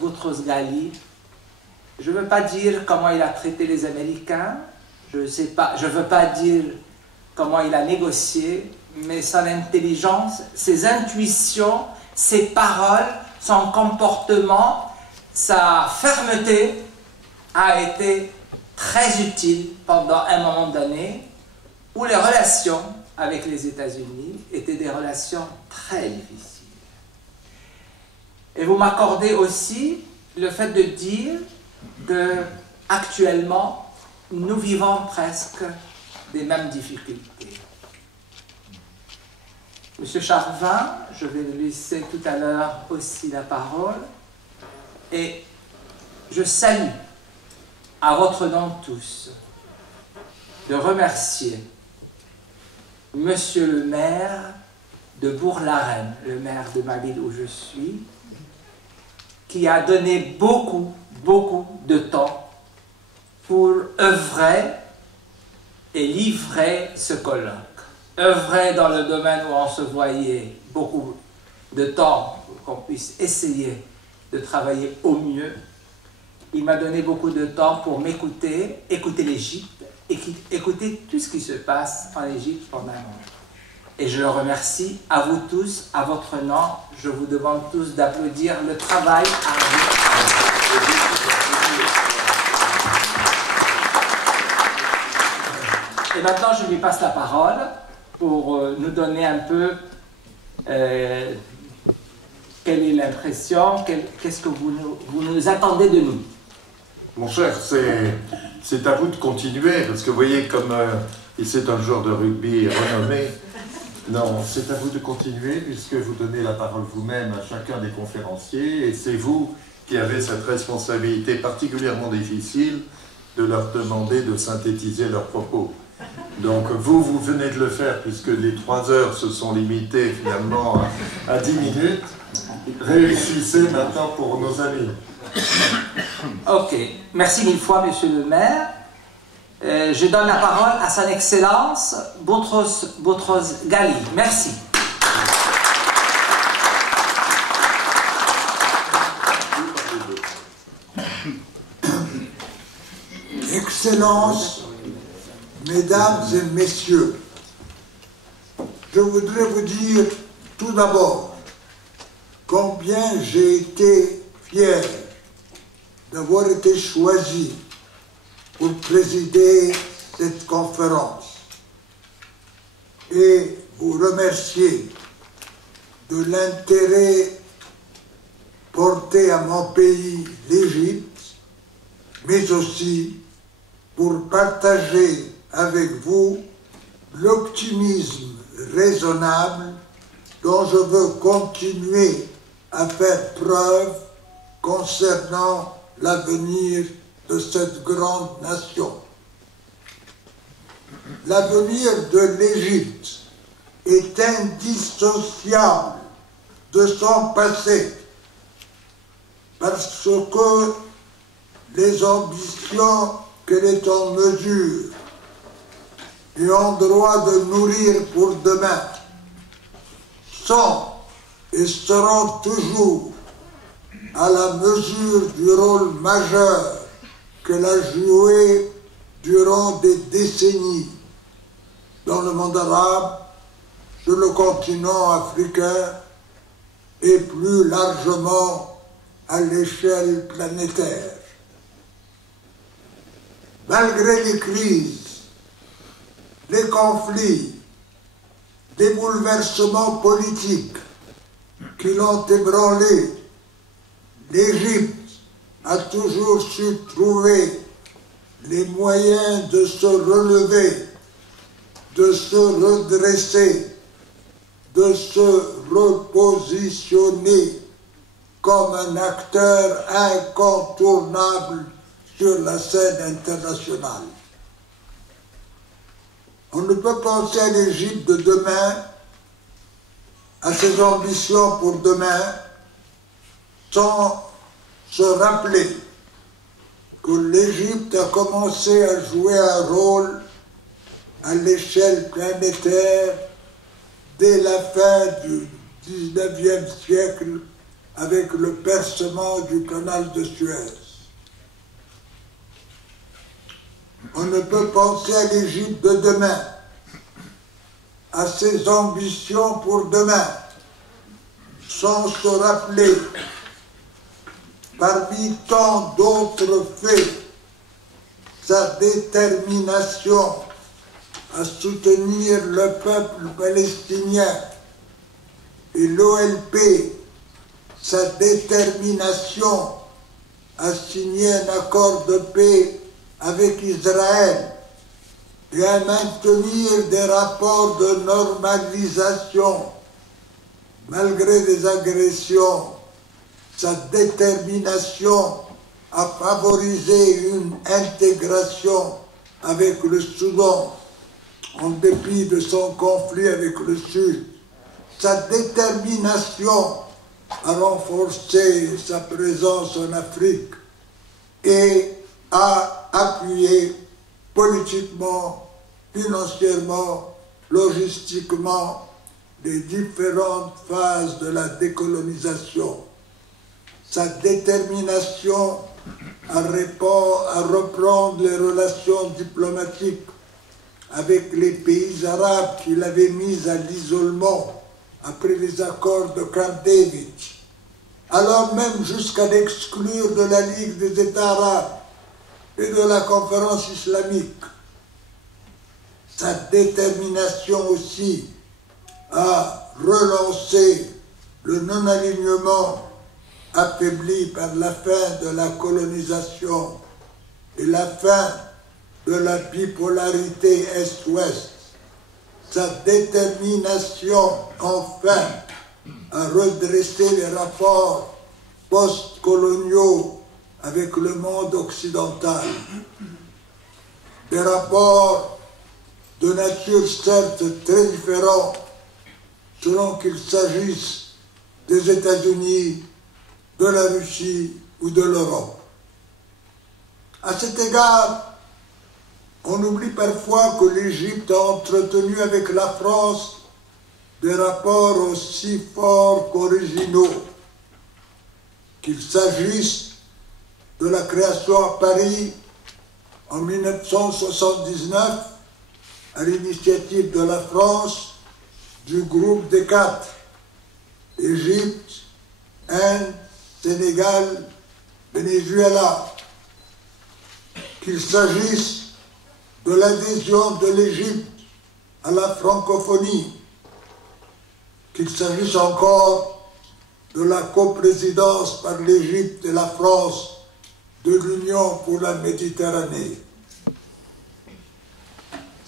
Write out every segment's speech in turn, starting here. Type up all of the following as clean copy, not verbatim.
Boutros Ghali, je ne veux pas dire comment il a traité les Américains, je ne veux pas dire comment il a négocié, mais son intelligence, ses intuitions, ses paroles, son comportement, sa fermeté a été très utile pendant un moment donné où les relations avec les États-Unis étaient des relations très difficiles. Et vous m'accordez aussi le fait de dire qu'actuellement, nous vivons presque des mêmes difficultés. Monsieur Charvin, je vais lui laisser tout à l'heure aussi la parole, et je salue à votre nom tous de remercier Monsieur le maire de Bourg-la-Reine, le maire de ma ville où je suis, qui a donné beaucoup de temps pour œuvrer et livrer ce colloque. Œuvrer dans le domaine où on se voyait beaucoup de temps pour qu'on puisse essayer de travailler au mieux. Il m'a donné beaucoup de temps pour m'écouter, écouter l'Égypte, écouter tout ce qui se passe en Égypte pendant un moment. Et je le remercie à vous tous, à votre nom. Je vous demande tous d'applaudir le travail Et maintenant, je lui passe la parole pour nous donner un peu quelle est l'impression, qu'est-ce que vous nous attendez de nous. Mon cher, c'est à vous de continuer, parce que vous voyez, comme c'est un joueur de rugby renommé, non, c'est à vous de continuer, puisque vous donnez la parole vous-même à chacun des conférenciers, et c'est vous qui avez cette responsabilité particulièrement difficile de leur demander de synthétiser leurs propos. Donc vous venez de le faire, puisque les 3 heures se sont limitées finalement à 10 minutes. Réussissez maintenant pour nos amis. Ok, merci mille fois, monsieur le maire. Je donne la parole à son Excellence Boutros Ghali. Merci. Excellences, Mesdames et Messieurs, je voudrais vous dire tout d'abord combien j'ai été fier d'avoir été choisi pour présider cette conférence et vous remercier de l'intérêt porté à mon pays, l'Égypte, mais aussi pour partager avec vous l'optimisme raisonnable dont je veux continuer à faire preuve concernant l'avenir de cette grande nation. L'avenir de l'Égypte est indissociable de son passé parce que les ambitions qu'elle est en mesure et en droit de nourrir pour demain sont et seront toujours à la mesure du rôle majeur qu'elle a joué durant des décennies dans le monde arabe, sur le continent africain et plus largement à l'échelle planétaire. Malgré les crises, les conflits, les bouleversements politiques qui l'ont ébranlé, l'Égypte a toujours su trouver les moyens de se relever, de se redresser, de se repositionner comme un acteur incontournable sur la scène internationale. On ne peut penser à l'Égypte de demain, à ses ambitions pour demain, sans se rappeler que l'Égypte a commencé à jouer un rôle à l'échelle planétaire dès la fin du XIXe siècle avec le percement du canal de Suez. On ne peut penser à l'Égypte de demain, à ses ambitions pour demain, sans se rappeler, parmi tant d'autres faits, sa détermination à soutenir le peuple palestinien et l'OLP, sa détermination à signer un accord de paix avec Israël et à maintenir des rapports de normalisation malgré les agressions, sa détermination à favoriser une intégration avec le Soudan en dépit de son conflit avec le Sud, sa détermination à renforcer sa présence en Afrique et à appuyer politiquement, financièrement, logistiquement les différentes phases de la décolonisation. Sa détermination à reprendre les relations diplomatiques avec les pays arabes qu'il avait mis à l'isolement après les accords de Camp David, allant même jusqu'à l'exclure de la Ligue des États arabes et de la conférence islamique. Sa détermination aussi à relancer le non-alignement affaibli par la fin de la colonisation et la fin de la bipolarité Est-Ouest, sa détermination enfin à redresser les rapports post-coloniaux avec le monde occidental, des rapports de nature certes très différents selon qu'il s'agisse des États-Unis, de la Russie ou de l'Europe. À cet égard, on oublie parfois que l'Égypte a entretenu avec la France des rapports aussi forts qu'originaux, qu'il s'agisse de la création à Paris en 1979, à l'initiative de la France, du groupe des quatre, Égypte, Inde, Sénégal, Venezuela, qu'il s'agisse de l'adhésion de l'Égypte à la francophonie, qu'il s'agisse encore de la coprésidence par l'Égypte et la France de l'Union pour la Méditerranée.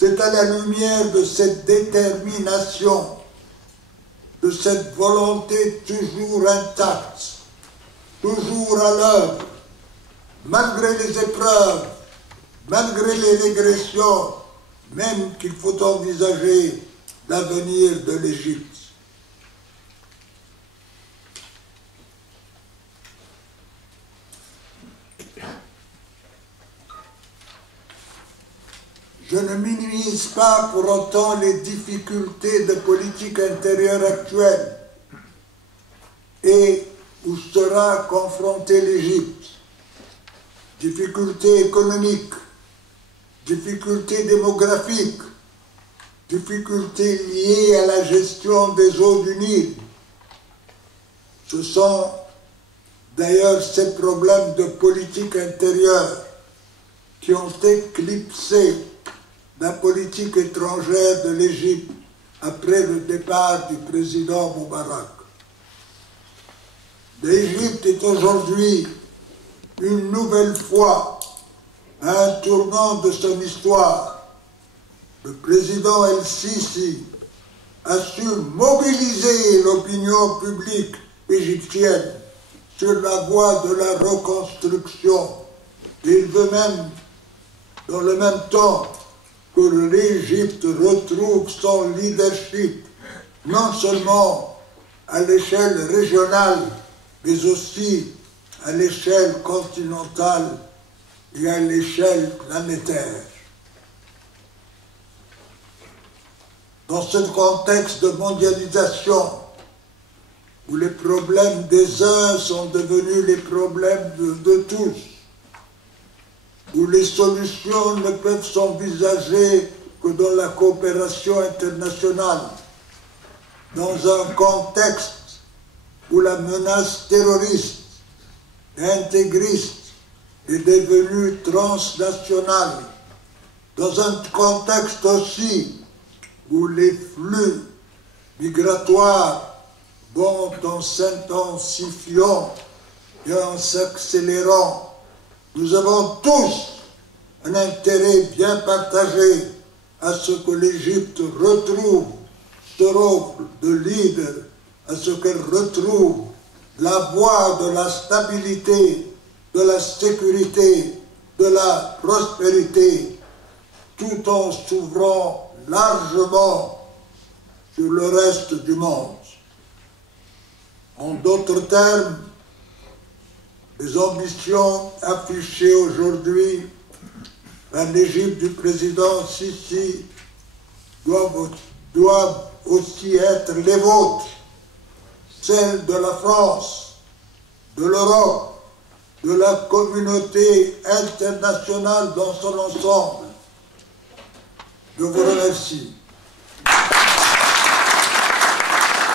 C'est à la lumière de cette détermination, de cette volonté toujours intacte, toujours à l'œuvre, malgré les épreuves, malgré les régressions, même qu'il faut envisager l'avenir de l'Égypte. Je ne minimise pas pour autant les difficultés de politique intérieure actuelle et où sera confrontée l'Égypte. Difficultés économiques, difficultés démographiques, difficultés liées à la gestion des eaux du Nil. Ce sont d'ailleurs ces problèmes de politique intérieure qui ont éclipsé la politique étrangère de l'Égypte après le départ du président Moubarak. L'Égypte est aujourd'hui une nouvelle fois à un tournant de son histoire. Le président El-Sisi a su mobiliser l'opinion publique égyptienne sur la voie de la reconstruction. Et il veut même, dans le même temps, que l'Égypte retrouve son leadership, non seulement à l'échelle régionale, mais aussi à l'échelle continentale et à l'échelle planétaire. Dans ce contexte de mondialisation, où les problèmes des uns sont devenus les problèmes de tous, où les solutions ne peuvent s'envisager que dans la coopération internationale, dans un contexte où la menace terroriste et intégriste est devenue transnationale, dans un contexte aussi où les flux migratoires vont en s'intensifiant et en s'accélérant. Nous avons tous un intérêt bien partagé à ce que l'Égypte retrouve ce rôle de leader, à ce qu'elle retrouve la voie de la stabilité, de la sécurité, de la prospérité, tout en s'ouvrant largement sur le reste du monde. En d'autres termes, les ambitions affichées aujourd'hui par l'Égypte du président Sisi doivent aussi être les vôtres, celles de la France, de l'Europe, de la communauté internationale dans son ensemble. Je vous remercie.